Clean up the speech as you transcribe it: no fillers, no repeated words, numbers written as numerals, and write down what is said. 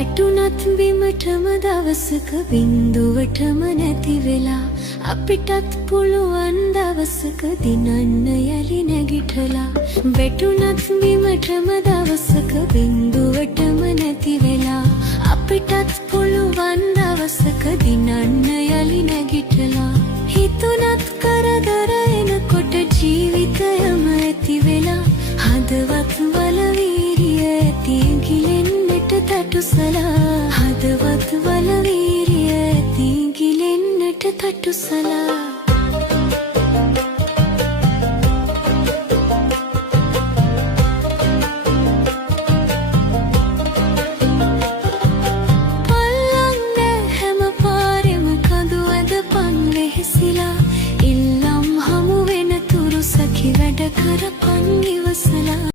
වැටුනත් බිමටම දවසක බින්දුවටම නැති වෙලා අපිටත් පුළුවන් දවසක දිනන්න යලි නැගිටලා වැටුනත් බිමටම දවසක බින්දුවටම නැති වෙලා අපිටත් පුළුවන් දවසක දිනන්න යලි නැගිටලා හිතුනත් කරදර එනකොට ජීවිතයම ඇති වෙලා හදවත් වල වීරිය ඇති ගිලෙන්නට තටුසලා හදවත් වල වීරිය ඇති ගිලෙන්නට තටුසලා ඉල්ලම් හමු වෙන තුරු සැකි වැඩ කරපන්